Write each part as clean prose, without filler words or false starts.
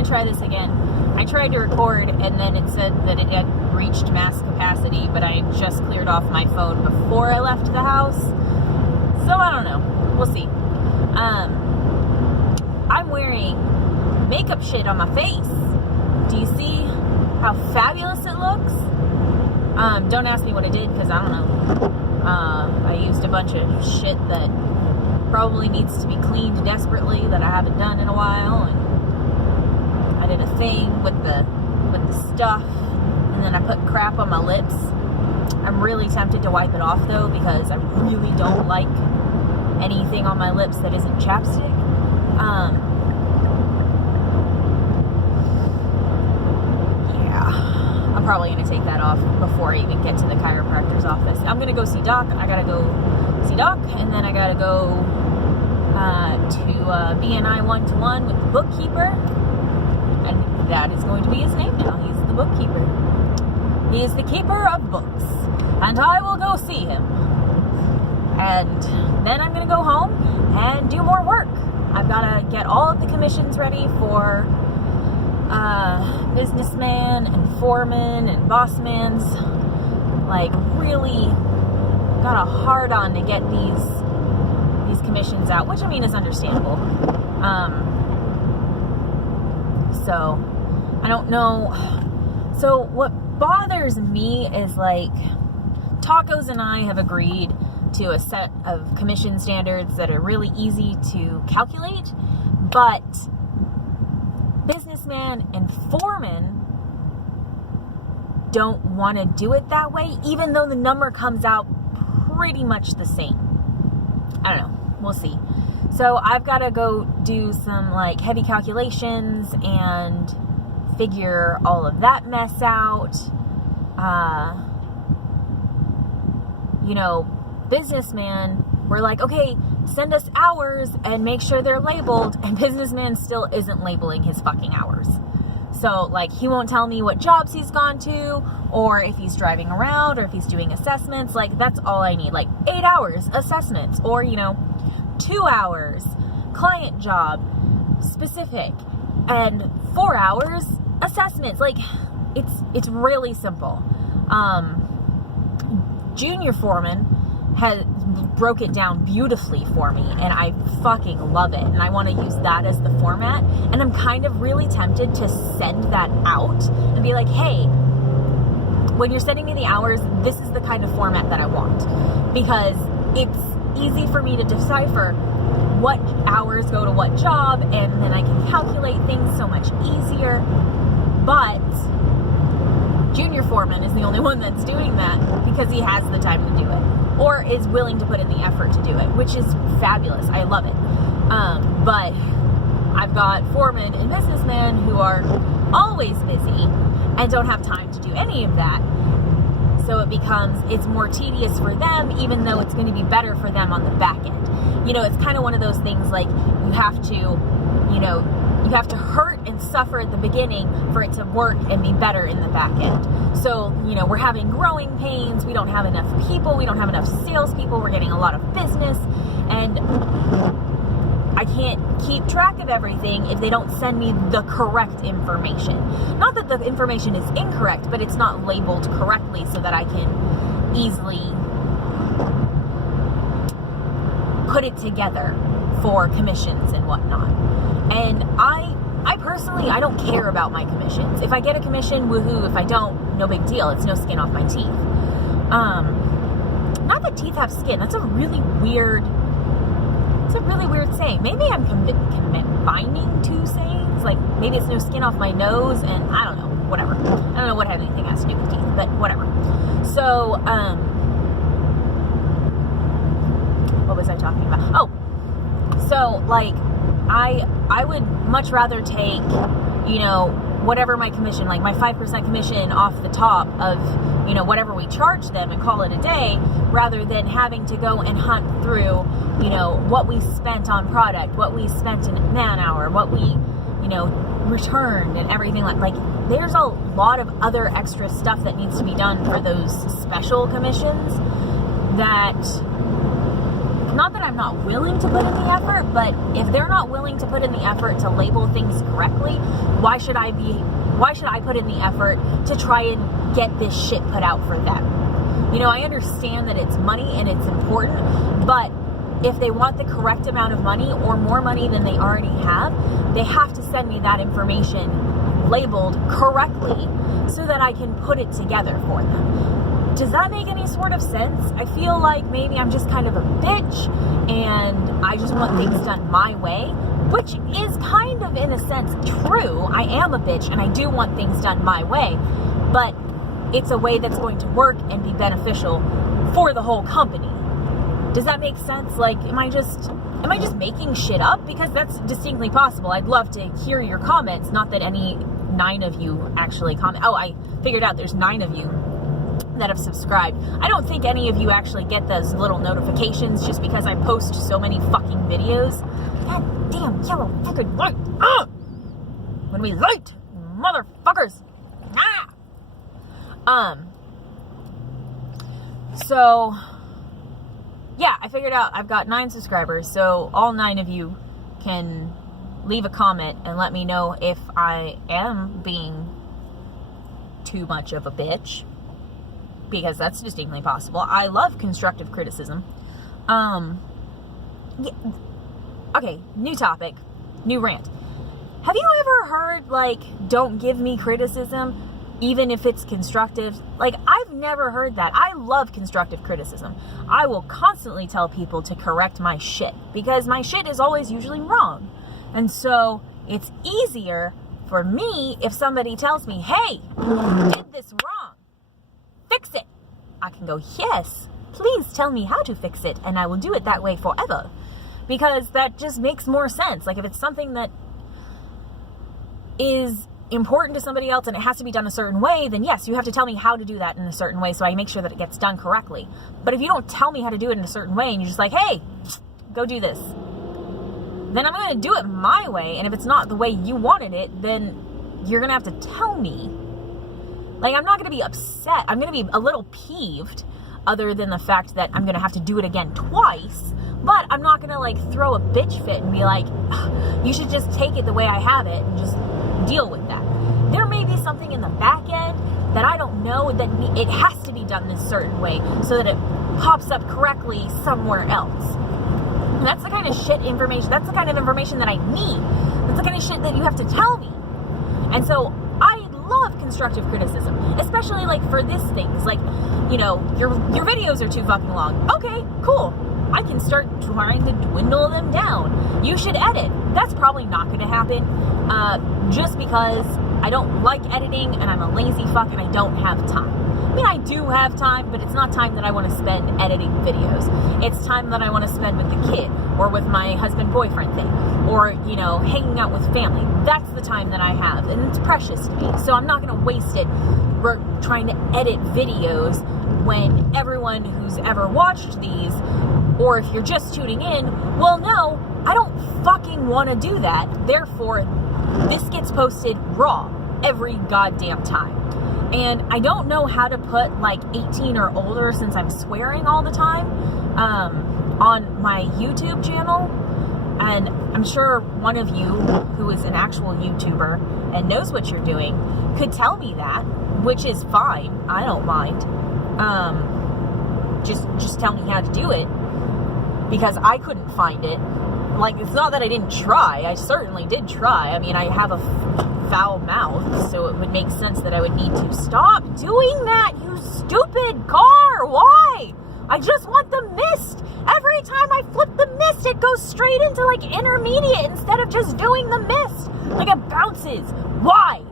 going to try this again. I tried to record, and then it said that it had reached max capacity, but I just cleared off my phone before I left the house. So I don't know. We'll see. I'm wearing makeup shit on my face. Do you see how fabulous it looks? Don't ask me what I did, because I don't know. I used a bunch of shit that probably needs to be cleaned desperately that I haven't done in a while, and I did a thing with the stuff, and then I put crap on my lips. I'm really tempted to wipe it off though, because I really don't like anything on my lips that isn't chapstick. I'm probably going to take that off before I even get to the chiropractor's office. I'm going to go see Doc. I got to go see Doc, and then I got to go to BNI one-to-one with the bookkeeper, and that is going to be his name now. He's the bookkeeper. He is the keeper of books, and I will go see him. And then I'm going to go home and do more work. I've got to get all of the commissions ready for businessman and foreman and boss man's. Like, really got a hard on to get these commissions out, which I mean is understandable. So I don't know. So what bothers me is, like, Tacos and I have agreed to a set of commission standards that are really easy to calculate, but businessman and foreman don't want to do it that way, even though the number comes out pretty much the same. I don't know. We'll see. So I've got to go do some, like, heavy calculations and figure all of that mess out. Businessman, we're like, okay, send us hours and make sure they're labeled, and businessman still isn't labeling his fucking hours. So, like, he won't tell me what jobs he's gone to, or if he's driving around, or if he's doing assessments. Like, that's all I need. Like, 8 hours assessments, or 2 hours client job specific, and 4 hours assessments. Like, it's really simple. Junior foreman broke it down beautifully for me, and I fucking love it, and I want to use that as the format. And I'm kind of really tempted to send that out and be like, hey, when you're sending me the hours, this is the kind of format that I want, because it's easy for me to decipher what hours go to what job, and then I can calculate things so much easier. But junior foreman is the only one that's doing that because he has the time to do it, or is willing to put in the effort to do it, which is fabulous. I love it. But I've got foremen and businessmen who are always busy and don't have time to do any of that. So it's more tedious for them, even though it's going to be better for them on the back end. It's kind of one of those things, like, you have to hurt and suffer at the beginning for it to work and be better in the back end. So, we're having growing pains. We don't have enough people. We don't have enough salespeople. We're getting a lot of business, and I can't keep track of everything if they don't send me the correct information. Not that the information is incorrect, but it's not labeled correctly so that I can easily put it together for commissions and whatnot. And I personally, I don't care about my commissions. If I get a commission, woohoo. If I don't, no big deal. It's no skin off my teeth. Not that teeth have skin. That's a really weird saying. Maybe I'm combining two sayings. Like, maybe it's no skin off my nose, and I don't know. Whatever. I don't know what anything has to do with teeth, but whatever. So, what was I talking about? Oh, so, like, I would much rather take, whatever my commission, like my 5% commission off the top of, whatever we charge them and call it a day, rather than having to go and hunt through, what we spent on product, what we spent in man hour, what we, returned and everything. Like, there's a lot of other extra stuff that needs to be done for those special commissions that not that I'm not willing to put in the effort, but if they're not willing to put in the effort to label things correctly, why should I put in the effort to try and get this shit put out for them? You know, I understand that it's money and it's important, but if they want the correct amount of money or more money than they already have, they have to send me that information labeled correctly so that I can put it together for them. Does that make any sort of sense? I feel like maybe I'm just kind of a bitch and I just want things done my way, which is kind of, in a sense, true. I am a bitch and I do want things done my way, but it's a way that's going to work and be beneficial for the whole company. Does that make sense? Like, am I just making shit up? Because that's distinctly possible. I'd love to hear your comments. Not that any 9 of you actually comment. Oh, I figured out there's 9 of you that have subscribed. I don't think any of you actually get those little notifications just because I post so many fucking videos. God damn yellow fucking light. When we light, motherfuckers. So yeah, I figured out I've got 9 subscribers, so all 9 of you can leave a comment and let me know if I am being too much of a bitch, because that's distinctly possible. I love constructive criticism. Yeah. Okay, new topic, new rant. Have you ever heard, like, don't give me criticism, even if it's constructive? Like, I've never heard that. I love constructive criticism. I will constantly tell people to correct my shit, because my shit is always usually wrong. And so it's easier for me if somebody tells me, hey, you did this wrong. Fix it. I can go, yes, please tell me how to fix it, and I will do it that way forever. Because that just makes more sense. Like, if it's something that is important to somebody else and it has to be done a certain way, then yes, you have to tell me how to do that in a certain way so I make sure that it gets done correctly. But if you don't tell me how to do it in a certain way and you're just like, hey, go do this, then I'm going to do it my way. And if it's not the way you wanted it, then you're going to have to tell me. Like, I'm not going to be upset. I'm going to be a little peeved, other than the fact that I'm going to have to do it again twice. But I'm not going to, like, throw a bitch fit and be like, you should just take it the way I have it and just deal with that. There may be something in the back end that I don't know that it has to be done in a certain way so that it pops up correctly somewhere else. And that's the kind of shit information, that's the kind of information that I need. That's the kind of shit that you have to tell me. And so I love constructive criticism, especially, like, for this things. Like, you know, your videos are too fucking long. Okay, cool. I can start trying to dwindle them down. You should edit. That's probably not going to happen, just because I don't like editing and I'm a lazy fuck and I don't have time. I mean, I do have time, but it's not time that I want to spend editing videos. It's time that I want to spend with the kid or with my husband-boyfriend thing, or, you know, hanging out with family. That's the time that I have, and it's precious to me. So I'm not going to waste it trying to edit videos when everyone who's ever watched these, or if you're just tuning in, well, no, I don't fucking want to do that. Therefore, this gets posted raw every goddamn time. And I don't know how to put, like, 18 or older, since I'm swearing all the time, on my YouTube channel. And I'm sure one of you who is an actual YouTuber and knows what you're doing could tell me that, which is fine. I don't mind. Just tell me how to do it, because I couldn't find it. Like, it's not that I didn't try. I certainly did try. I mean, I have a foul mouth, so it would make sense that I would need to stop doing that, you stupid car. Why? I just want the mist. Every time I flip the mist, it goes straight into, like, intermediate instead of just doing the mist. Like, it bounces. Why?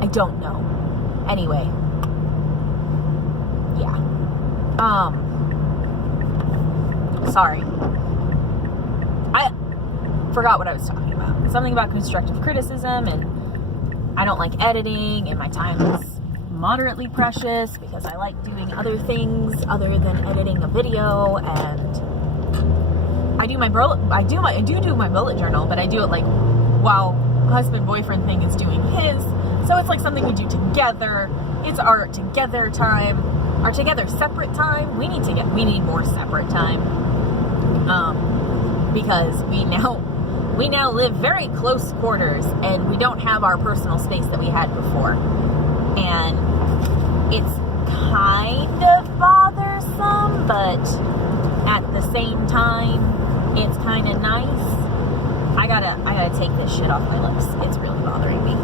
I don't know. Anyway. Yeah. Sorry. I forgot what I was talking about. Something about constructive criticism, and I don't like editing, and my time is moderately precious because I like doing other things other than editing a video. And I do my bullet journal, but I do it, like, while husband boyfriend thing is doing his. So it's like something we do together. It's our together time. are together separate time. We need more separate time. Because we now live very close quarters and we don't have our personal space that we had before. And it's kind of bothersome, but at the same time, it's kind of nice. I gotta take this shit off my lips. It's really bothering me.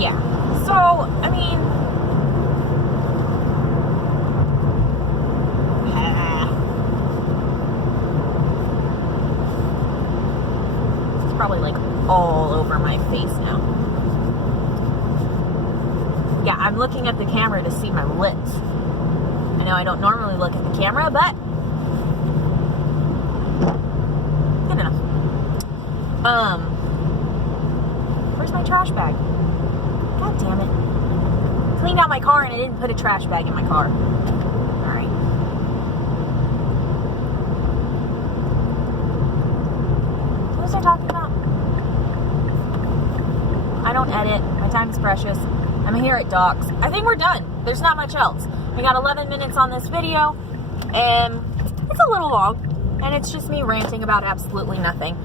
Yeah. So, I mean, it's probably like all over my face now. Yeah, I'm looking at the camera to see my lips. I know I don't normally look at the camera, but good enough. Where's my trash bag? God damn it. Cleaned out my car and I didn't put a trash bag in my car. Alright. What was I talking about? I don't edit. My time is precious. I'm here at Doc's. I think we're done. There's not much else. We got 11 minutes on this video, and it's a little long, and it's just me ranting about absolutely nothing.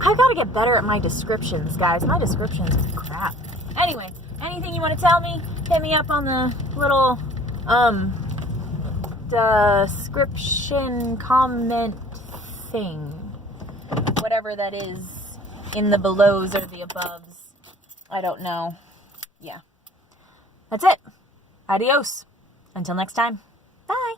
I've got to get better at my descriptions, guys. My descriptions are crap. Anyway, anything you want to tell me, hit me up on the little description comment thing. Whatever that is in the belows or the aboves. I don't know. Yeah. That's it. Adios. Until next time. Bye.